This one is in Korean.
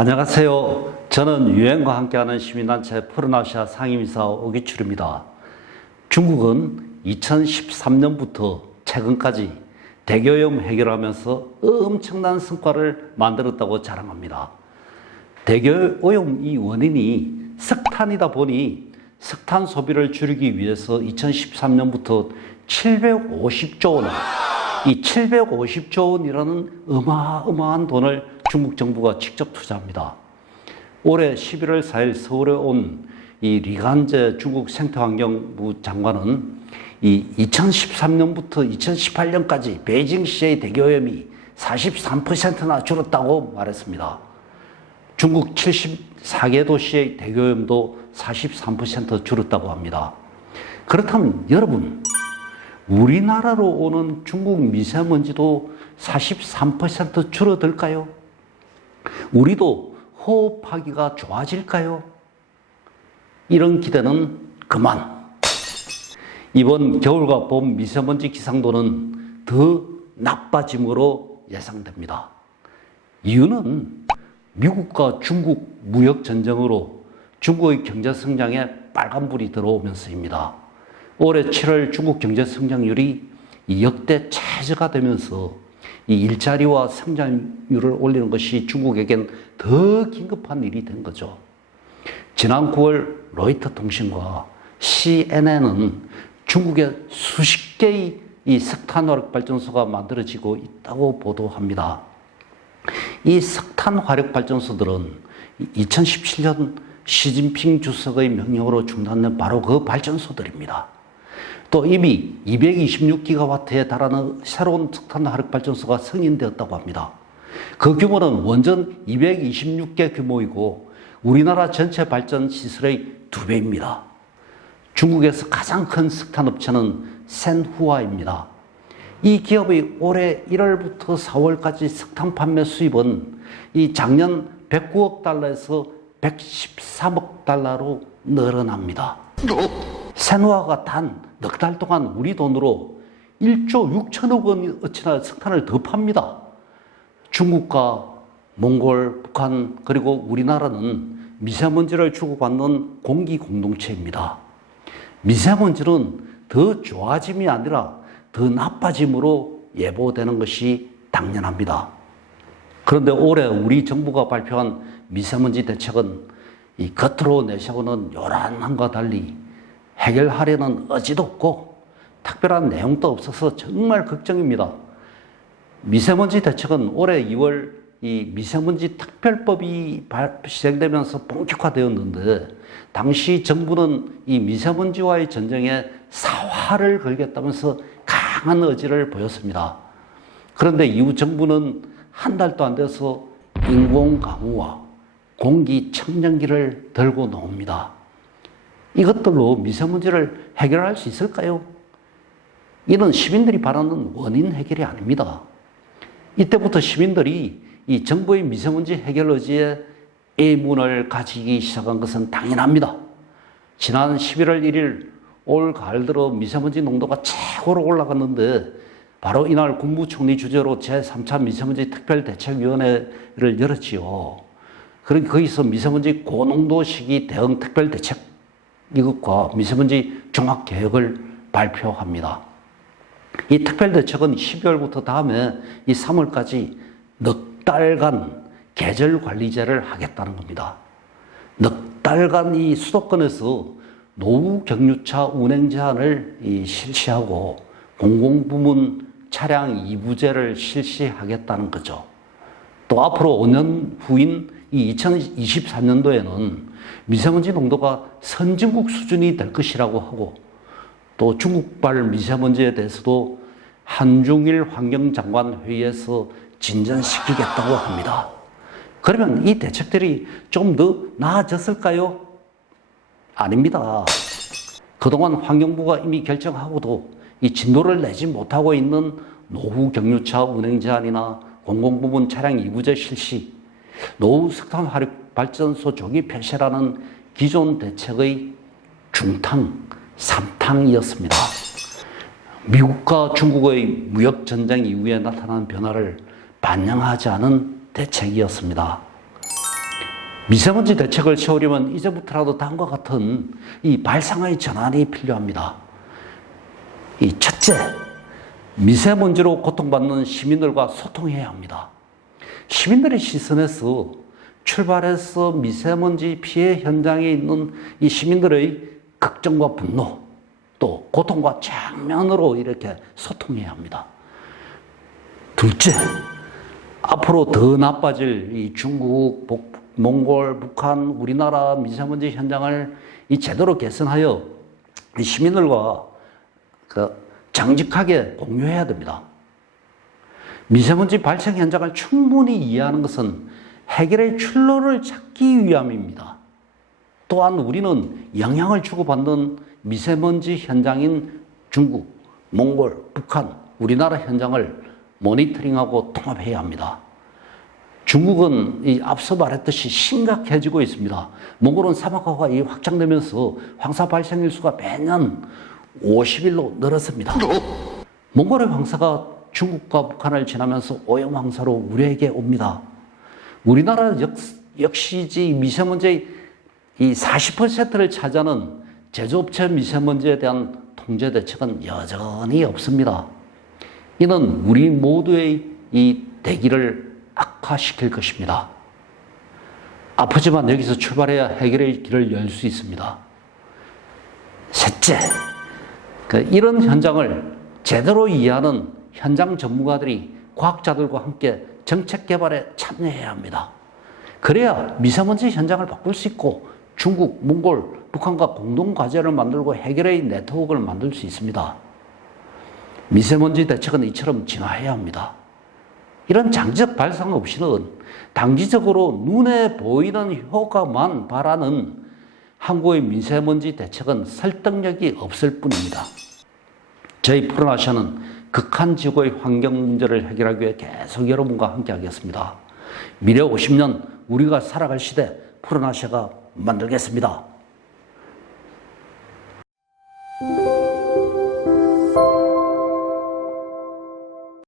안녕하세요. 저는 유엔과 함께하는 시민단체 프로나시아 상임이사 오기출입니다. 중국은 2013년부터 최근까지 대기오염 해결하면서 엄청난 성과를 만들었다고 자랑합니다. 대기오염 이 원인이 석탄이다 보니 석탄 소비를 줄이기 위해서 2013년부터 750조 원, 이 750조 원이라는 어마어마한 돈을 중국 정부가 직접 투자합니다. 올해 11월 4일 서울에 온 이 리간제 중국 생태환경부 장관은 이 2013년부터 2018년까지 베이징시의 대기오염이 43%나 줄었다고 말했습니다. 중국 74개 도시의 대기오염도 43% 줄었다고 합니다. 그렇다면 여러분, 우리나라로 오는 중국 미세먼지도 43% 줄어들까요? 우리도 호흡하기가 좋아질까요? 이런 기대는 그만. 이번 겨울과 봄 미세먼지 기상도는 더 나빠짐으로 예상됩니다. 이유는 미국과 중국 무역 전쟁으로 중국의 경제 성장에 빨간불이 들어오면서입니다. 올해 7월 중국 경제 성장률이 역대 최저가 되면서 이 일자리와 성장률을 올리는 것이 중국에겐 더 긴급한 일이 된 거죠. 지난 9월 로이터 통신과 CNN은 중국에 수십 개의 이 석탄 화력 발전소가 만들어지고 있다고 보도합니다. 이 석탄 화력 발전소들은 2017년 시진핑 주석의 명령으로 중단된 바로 그 발전소들입니다. 또 이미 226기가와트에 달하는 새로운 석탄 화력 발전소가 승인되었다고 합니다. 그 규모는 원전 226개 규모이고 우리나라 전체 발전 시설의 2배입니다. 중국에서 가장 큰 석탄 업체는 센후아입니다. 이 기업의 올해 1월부터 4월까지 석탄 판매 수입은 이 작년 109억 달러에서 113억 달러로 늘어납니다. 센후아가 단 넉 달 동안 우리 돈으로 1조 6천억 원어치나 석탄을 더 팝니다. 중국과 몽골, 북한 그리고 우리나라는 미세먼지를 주고받는 공기 공동체입니다. 미세먼지는 더 좋아짐이 아니라 더 나빠짐으로 예보되는 것이 당연합니다. 그런데 올해 우리 정부가 발표한 미세먼지 대책은 이 겉으로 내세우는 요란함과 달리 해결하려는 의지도 없고 특별한 내용도 없어서 정말 걱정입니다. 미세먼지 대책은 올해 2월 이 미세먼지 특별법이 시행되면서 본격화되었는데 당시 정부는 이 미세먼지와의 전쟁에 사활을 걸겠다면서 강한 의지를 보였습니다. 그런데 이후 정부는 한 달도 안 돼서 인공가무와 공기청정기를 들고 나옵니다. 이것들로 미세먼지를 해결할 수 있을까요? 이는 시민들이 바라는 원인 해결이 아닙니다. 이때부터 시민들이 이 정부의 미세먼지 해결 의지에 의문을 가지기 시작한 것은 당연합니다. 지난 11월 1일 올 가을 들어 미세먼지 농도가 최고로 올라갔는데 바로 이날 국무총리 주재로 제3차 미세먼지 특별대책위원회를 열었지요. 그러니까 거기서 미세먼지 고농도 시기 대응 특별대책 이것과 미세먼지 종합계획을 발표합니다. 이 특별대책은 12월부터 다음해 이 3월까지 넉 달간 계절관리제를 하겠다는 겁니다. 넉 달간 이 수도권에서 노후 경유차 운행 제한을 실시하고 공공부문 차량 이부제를 실시하겠다는 거죠. 또 앞으로 5년 후인 이 2024년도에는 미세먼지 농도가 선진국 수준이 될 것이라고 하고 또 중국발 미세먼지에 대해서도 한중일 환경장관 회의에서 진전시키겠다고 합니다. 그러면 이 대책들이 좀 더 나아졌을까요? 아닙니다. 그동안 환경부가 이미 결정하고도 이 진도를 내지 못하고 있는 노후 경유차 운행 제한이나 공공부문 차량 이부제 실시, 노후 석탄 화력 발전소 조기 폐쇄라는 기존 대책의 중탕, 삼탕이었습니다. 미국과 중국의 무역 전쟁 이후에 나타난 변화를 반영하지 않은 대책이었습니다. 미세먼지 대책을 세우려면 이제부터라도 다음과 같은 이 발상의 전환이 필요합니다. 이 첫째, 미세먼지로 고통받는 시민들과 소통해야 합니다. 시민들의 시선에서 출발해서 미세먼지 피해 현장에 있는 이 시민들의 걱정과 분노, 또 고통과 정면으로 이렇게 소통해야 합니다. 둘째, 앞으로 더 나빠질 이 중국, 몽골, 북한, 우리나라 미세먼지 현장을 이 제대로 개선하여 이 시민들과 정직하게 공유해야 됩니다. 미세먼지 발생 현장을 충분히 이해하는 것은 해결의 출로를 찾기 위함입니다. 또한 우리는 영향을 주고받는 미세먼지 현장인 중국, 몽골, 북한, 우리나라 현장을 모니터링하고 통합해야 합니다. 중국은 앞서 말했듯이 심각해지고 있습니다. 몽골은 사막화가 확장되면서 황사 발생 일수가 매년 50일로 늘었습니다. 몽골의 황사가 중국과 북한을 지나면서 오염 황사로 우리에게 옵니다. 우리나라 역시 미세먼지의 이 40%를 차지하는 제조업체 미세먼지에 대한 통제 대책은 여전히 없습니다. 이는 우리 모두의 이 대기를 악화시킬 것입니다. 아프지만 여기서 출발해야 해결의 길을 열 수 있습니다. 셋째, 이런 현장을 제대로 이해하는 현장 전문가들이 과학자들과 함께 정책 개발에 참여해야 합니다. 그래야 미세먼지 현장을 바꿀 수 있고 중국, 몽골, 북한과 공동 과제를 만들고 해결의 네트워크를 만들 수 있습니다. 미세먼지 대책은 이처럼 진화해야 합니다. 이런 장기적 발상 없이는 단기적으로 눈에 보이는 효과만 바라는 한국의 미세먼지 대책은 설득력이 없을 뿐입니다. 저희 푸른아시아는 극한지구의 환경 문제를 해결하기 위해 계속 여러분과 함께 하겠습니다. 미래 50년 우리가 살아갈 시대 푸른아시아가 만들겠습니다.